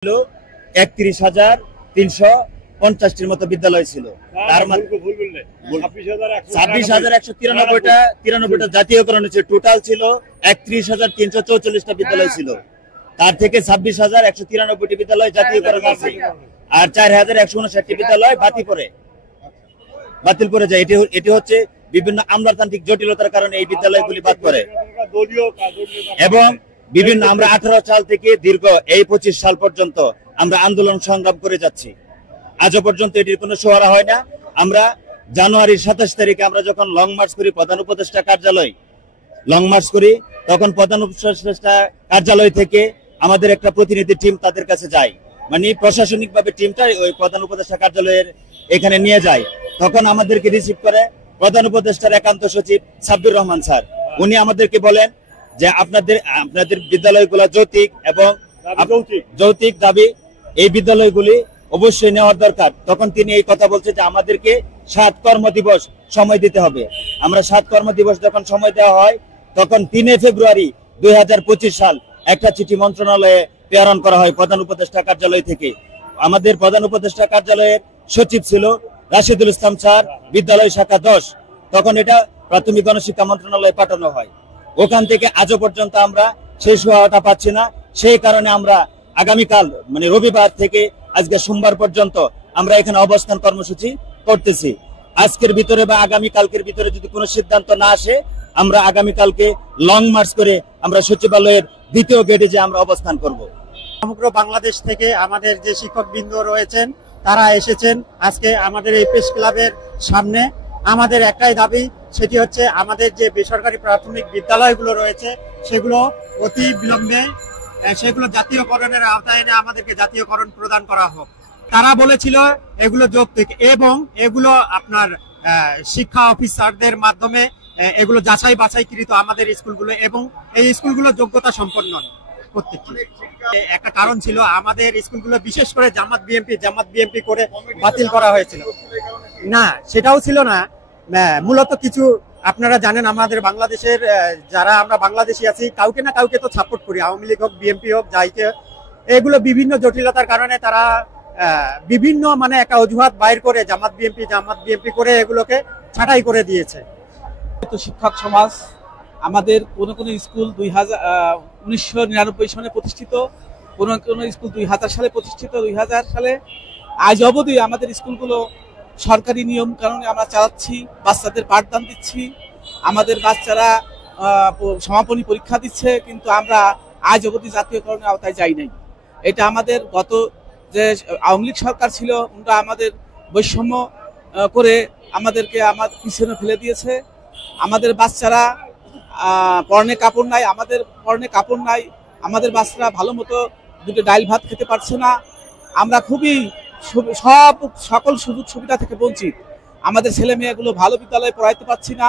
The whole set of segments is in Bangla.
31,350টির মতো বিদ্যালয় ছিল। তার মানে 26,193টা জাতীয়করণ হয়েছে। টোটাল ছিল 31,344টা বিদ্যালয় ছিল। তার থেকে 26,193টি বিদ্যালয় জাতীয়করণ হয়েছে, আর 4,159টি বিদ্যালয় বাতিল করে যায়। এটি হচ্ছে বিভিন্ন আমলাতান্ত্রিক জটিলতার কারণে এই বিদ্যালয়গুলি বাদ পড়ে। এবং বিভিন্ন আমরা 18 সাল থেকে দীর্ঘ এই 25 সাল পর্যন্ত আমরা আন্দোলন সংগ্রাম করে যাচ্ছি। আজও পর্যন্ত এটির কোনো সহারা হয় না। আমরা জানুয়ারির 27 তারিখে আমরা যখন লং মার্চ করি প্রধান উপদেষ্টা কার্যালয়, তখন প্রধান উপদেষ্টা কার্যালয় থেকে আমাদের একটা প্রতিনিধি টিম তাদের কাছে যায়, মানে প্রশাসনিক ভাবে টিমটা ওই প্রধান উপদেষ্টা কার্যালয়ের এখানে নিয়ে যায়। তখন আমাদেরকে রিসিভ করে প্রধান উপদেষ্টার একান্ত সচিব সাব্বির রহমান স্যার। উনি আমাদেরকে বলেন যে আপনাদের বিদ্যালয়গুলো যৌক্তিক দাবি, এই বিদ্যালয়গুলি অবশ্যই নেওয়ার দরকার। তখন তিনি এই কথা বলছে যে আমাদেরকে 7 কর্মদিবস সময় দিতে হবে। আমরা 7 কর্মদিবস যখন সময় দেওয়া হয়, তখন 3 ফেব্রুয়ারি 2025 সাল একটা চিঠি মন্ত্রণালয়ে প্রেরণ করা হয় প্রধান উপদেষ্টা কার্যালয় থেকে। আমাদের প্রধান উপদেষ্টা কার্যালয়ের সচিব ছিল রাশিদুল ইসলাম স্যার, বিদ্যালয় শাখা 10। তখন এটা প্রাথমিক গণশিক্ষা মন্ত্রণালয়ে পাঠানো হয়। ওখান থেকে আজও পর্যন্ত আমরা সেই সহায়তা পাচ্ছি না। সেই কারণে আমরা আগামীকাল মানে রবিবার থেকে আজকে সোমবার পর্যন্ত আমরা এখানে অবস্থান কর্মসূচি করতেছি। আজকের ভিতরে বা আগামীকালকের ভিতরে যদি কোনো সিদ্ধান্ত না আসে, আমরা আগামীকালকে লং মার্চ করে আমরা সচিবালয়ের 2য় গেটে যে আমরা অবস্থান করব। সমগ্র বাংলাদেশ থেকে আমাদের যে শিক্ষকবৃন্দ রয়েছেন তারা এসেছেন আজকে আমাদের এই প্রেস ক্লাবের সামনে। আমাদের একটাই দাবি, সেটি হচ্ছে আমাদের যে বেসরকারি প্রাথমিক বিদ্যালয়গুলো রয়েছে সেগুলো অতি বিলম্বে সেগুলো জাতীয়করণের আওতায় এনে আমাদেরকে জাতীয়করণ প্রদান করা হোক। তারা বলেছিল এগুলো যৌক্তিক এবং এগুলো আপনার শিক্ষা অফিসারদের মাধ্যমে এগুলো যাচাই বাছাইকৃত আমাদের স্কুলগুলো, এবং এই স্কুলগুলো যোগ্যতা সম্পন্ন প্রত্যেকটি। একটা কারণ ছিল আমাদের স্কুলগুলো বিশেষ করে জামাত বিএমপি করে বাতিল করা হয়েছিল না, সেটাও ছিল না। মূলত কিছু আপনারা জানেন আমাদের বাংলাদেশের যারা আমরা বাংলাদেশি আছি, কাউকে না কাউকে তো সাপোর্ট করি, আওয়ামী লীগ হোক বিএমপি হোক যাইকে। এগুলো বিভিন্ন জটিলতার কারণে তারা বিভিন্ন মানে একটা অজুহাত বাইর করে জামাত বিএমপি করে এগুলোকে ছাঁটাই করে দিয়েছে। শিক্ষক সমাজ আমাদের কোন স্কুল 1999 সালে প্রতিষ্ঠিত, কোন স্কুল 2000 সালে প্রতিষ্ঠিত, 2000 সালে আজ অবধি আমাদের স্কুলগুলো সরকারি নিয়ম কারণে আমরা চালাচ্ছি। বাচ্চাদের পাঠদান দিচ্ছি, আমাদের বাচ্চারা সমাপনী পরীক্ষা দিচ্ছে, কিন্তু আমরা আজ অবধি জাতীয়করণের আওতায় যাই নাই। এটা আমাদের গত যে আওয়ামী লীগ সরকার ছিল, ওরা আমাদের বৈষম্য করে আমাদেরকে পিছনে ফেলে দিয়েছে। আমাদের বাচ্চারা পরনে কাপড় নাই, আমাদের বাচ্চারা ভালো মতো দুটো ডাল ভাত খেতে পারছে না। আমরা খুবই সকল সুযোগ সুবিধা থেকে বঞ্চিত। আমাদের ছেলে মেয়েগুলো ভালো বিদ্যালয়ে পড়াইতে পারছি না,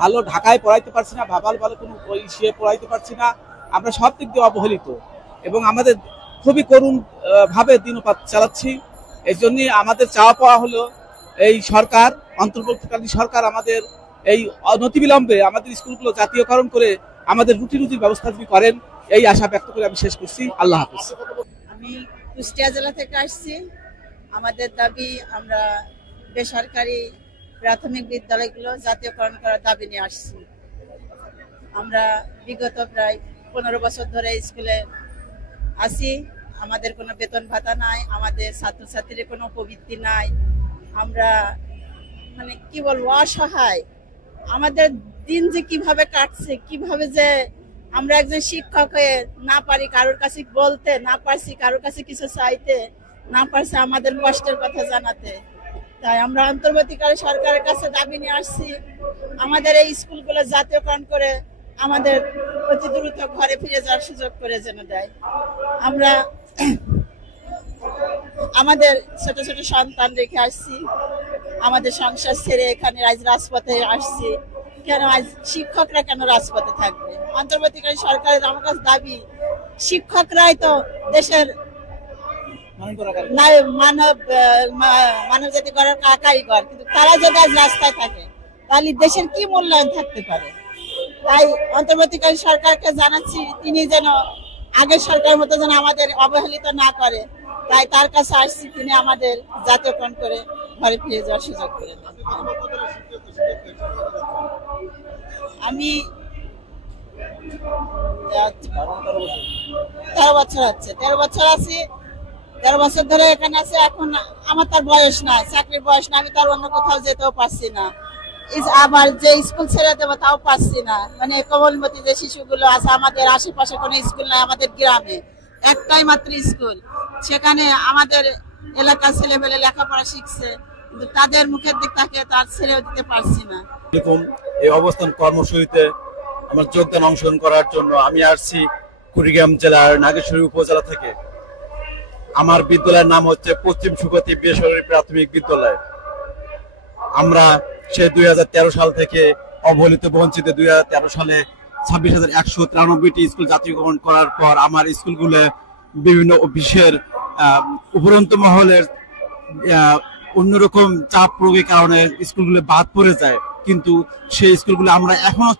ভালো ঢাকায় পড়াইতে পারছি না, ভালো কোনো ইসে পড়াইতে পারছি না। আমরা সব দিক দিয়ে অবহেলিত এবং আমাদের খুবই করুণ ভাবে দিনপাত চালাচ্ছি। এই জন্য আমাদের চাওয়া পাওয়া হলো এই সরকার, অন্তর্বর্তীকালীন সরকার আমাদের এই অনতিবিলম্বে আমাদের স্কুলগুলো জাতীয়করণ করে আমাদের রুটির ব্যবস্থা যদি করেন, এই আশা ব্যক্ত করে আমি শেষ করছি। আল্লাহ হাফেজ। আমি কুষ্টিয়া জেলা থেকে আসছি। আমাদের দাবি, আমরা বেসরকারি প্রাথমিক বিদ্যালয়গুলো জাতীয়করণ করার দাবি নিয়ে আসছি। আমরা বিগত প্রায় 15 বছর ধরে স্কুলে আছি। আমাদের কোনো বেতন ভাতা নাই, আমাদের ছাত্রছাত্রীদের কোনো প্রবৃত্তি নাই। আমরা মানে কি বলবো, অসহায়। আমাদের দিন যে কিভাবে কাটছে, কিভাবে যে আমরা একজন শিক্ষক হয়ে না পারি কারোর কাছে বলতে, না পারছি কারোর কাছে কিছু চাইতে, না পারছি আমাদের কষ্টের কথা জানাতে। তাই আমরা অন্তর্বর্তীকালীন সরকারের কাছে দাবি নিয়ে আসছি, আমাদের এই স্কুলগুলো জাতীয়করণ করে আমাদের অতি দ্রুত ঘরে ফিরে যাওয়ার সুযোগ করে যেন দেয়। আমরা আমাদের ছোট ছোট সন্তান রেখে আসছি, আমাদের সংসার ছেড়ে এখানে আজ রাজপথে আসছি। কেন আজ শিক্ষকরা কেন রাজপথে থাকবে? অন্তর্বর্তীকালীন সরকারের আমার কাছে দাবি, শিক্ষকরাই তো দেশের মানব জাতি করার কারিগর, কিন্তু তারা যদি আজ রাস্তায় থাকে তাহলে দেশের কি মূল্যায়ন থাকতে পারে? তাই অন্তর্বর্তীকালীন সরকারকে জানাচ্ছি, তিনি যেন আগের সরকারের মতো যেন আমাদের অবহেলিত না করে, তাই তার কাছে আসছি তিনি আমাদের জাতীয়করণ করে ঘরে ফিরে যাওয়ার সুযোগ করে দেন। আমি 13 বছর হচ্ছে, 13 বছর আছি, 13 বছর ধরে এখানে আছে। এখন আমার তার বয়স নাই, চাকরির বয়স না, আমি তার অন্য কোথাও যেতেও পারছি না। আবার যে স্কুল ছেড়ে দেবো তাও পারছি না। মানে কোমলমতি যে শিশুগুলো আছে, আমাদের আশেপাশে কোনো স্কুল নাই, আমাদের গ্রামে একটাই মাত্র স্কুল, সেখানে আমাদের এলাকার ছেলেমেয়ে লেখাপড়া শিখছে, কিন্তু তাদের মুখের দিক তাকে তার ছেড়েও দিতে পারছি না। এরকম এই অবস্থান কর্মসূচিতে আমার যোগদান অংশগ্রহণ করার জন্য আমি আসছি কুড়িগ্রাম জেলার নাগেশ্বরী উপজেলা থেকে। আমার বিদ্যালয়ের নাম হচ্ছে পশ্চিম সুগতি বেসরকারি প্রাথমিক বিদ্যালয়। আমরা সে 2013 সাল থেকে অবহেলিত বঞ্চিত। 2013 সালে 26,193টি স্কুল জাতীয়করণ করার পর আমার স্কুলগুলো বিভিন্ন অফিসের উপরন্ত মহলের অন্যরকম চাপ প্রয়োগের কারণে স্কুলগুলো বাদ পড়ে যায়, কিন্তু সেই স্কুলগুলো আমরা এখনো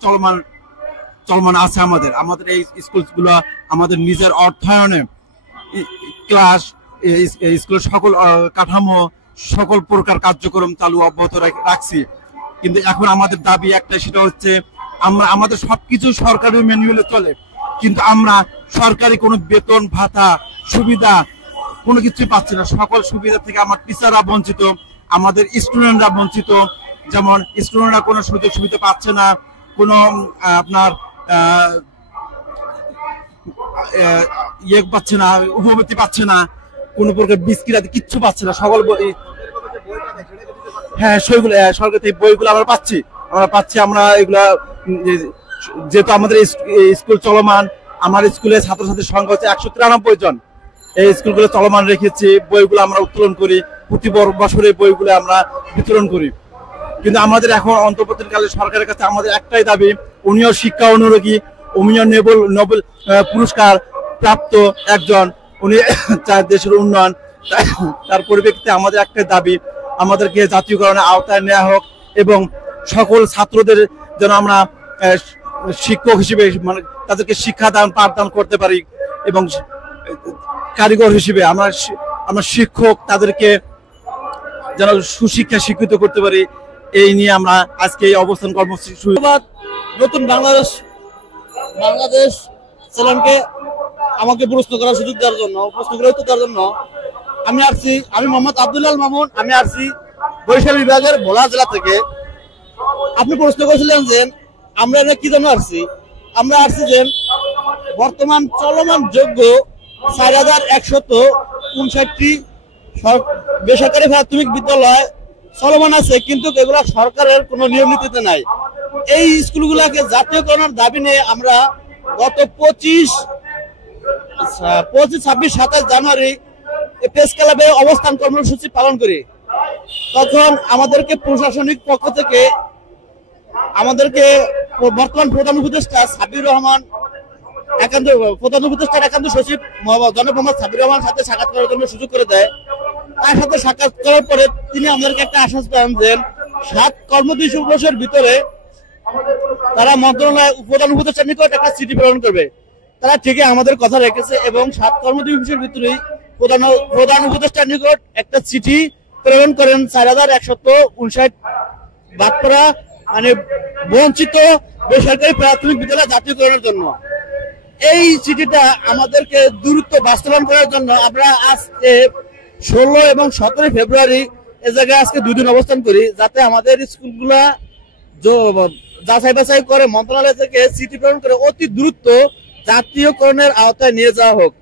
চলমান আছে। আমাদের এই স্কুলগুলো আমাদের নিজের অর্থায়নে ক্লাস, স্কুলের সকল কাঠামো, সকল প্রকার কার্যক্রম চালু অব্যাহত রাখছি। কিন্তু এখন আমাদের দাবি একটাই, সেটা হচ্ছে আমাদের সবকিছু সরকারি ম্যানুয়ালে চলে, কিন্তু আমরা সরকারি কোনো বেতন ভাতা সুবিধা কোনো কিছুই পাচ্ছি না। সকল সুবিধা থেকে আমার টিচাররা বঞ্চিত, আমাদের স্টুডেন্টরা বঞ্চিত। যেমন স্টুডেন্টরা কোনো সুযোগ সুবিধা পাচ্ছে না, কোনো আপনার ইয়ে পাচ্ছে না, উপবৃত্তি পাচ্ছে না, কোনো প্রকার বিস্কিট আদি কিচ্ছু পাচ্ছে না। সকল হ্যাঁ সেগুলো সরকার থেকে বইগুলো আমরা পাচ্ছি। আমরা এগুলা যেহেতু আমাদের স্কুল চলমান, আমার স্কুলে ছাত্রছাত্রীর সংখ্যা হচ্ছে 193 জন। এই স্কুলগুলো চলমান রেখেছি, বইগুলো আমরা উত্তোলন করি, প্রতি বছরে বইগুলো আমরা বিতরণ করি। কিন্তু আমাদের এখন অন্তর্বর্তীকালে সরকারের কাছে আমাদের একটাই দাবি, উনিও শিক্ষা অনুরাগী, উনিও নোবেল পুরস্কার প্রাপ্ত একজন, উনি চায় দেশের উন্নয়ন। তার পরিপ্রেক্ষিতে আমাদের একটাই দাবি, আমাদেরকে জাতীয়করণের আওতায় নেওয়া হোক এবং সকল ছাত্রদের যেন আমরা শিক্ষক হিসেবে মানে তাদেরকে শিক্ষাদান পাঠদান করতে পারি, এবং কারিগর হিসেবে আমরা শিক্ষক তাদেরকে যেন সুশিক্ষা শিক্ষিত করতে পারি। এই নিয়ে আমরা আজকে এই অবস্থান কর্মসূচি শুরু। নতুন বাংলাদেশ চ্যানেলকে আমাকে প্রশ্ন করার সুযোগ দেওয়ার জন্য, প্রশ্ন করে উত্তর দেওয়ার জন্য আমি মোহাম্মদ আব্দুল্লাহ মামুন, আমি আসছি বরিশাল বিভাগের ভোলা জেলা থেকে। আপনি প্রশ্ন করেছিলেন যে আমরা কি জন্য আসছি। আমরা আসছি যে বর্তমান চলমান যোগ্য 4,159টি বেসরকারি প্রাথমিক বিদ্যালয় চলমান আছে, কিন্তু এগুলা সরকারের কোনো নিয়ম নীতিতে নাই। এই স্কুলগুলোকে জাতীয়করণের দাবি নিয়ে আমরা গত 25, 26, 27 জানুয়ারি প্রেস ক্লাবে অবস্থান কর্মসূচি পালন করি। তখন আমাদেরকে প্রশাসনিক পক্ষ থেকে আমাদেরকে বর্তমান প্রধান উপদেষ্টা সাবির রহমান, প্রধান উপদেষ্টার একান্ত সচিব জনাব মোহাম্মদ সাবির রহমানের সাথে সাক্ষাৎ করার জন্য সুযোগ করে দেয়। তার সাথে সাক্ষাৎ করার পরে তিনি আমাদেরকে একটা আশ্বাস দেন যে 7 কর্মদিবসের ভিতরে তারা মন্ত্রণালয় প্রধান উপদেষ্টার নিকট একটা চিঠি প্রেরণ করবে। তারা ঠিকই আমাদের কথা রেখেছে এবং 7 কর্মদিবসের ভিতরেই প্রধান উপদেষ্টার নিকট একটা চিঠি প্রেরণ করেন 4,159 বাদপড়া মানে বঞ্চিত বেসরকারি প্রাথমিক বিদ্যালয় জাতীয়করণের জন্য। এই চিঠিটা আমাদেরকে দ্রুত বাস্তবায়ন করার জন্য আমরা আজকে 16 এবং 17 ফেব্রুয়ারি এ জায়গায় আজকে 2 দিন অবস্থান করি, যাতে আমাদের স্কুলগুলা যাচাই বাছাই করে মন্ত্রণালয় থেকে চিঠি প্রেরণ করে অতি দ্রুত জাতীয়করণের আওতায় নিয়ে যাওয়া হোক।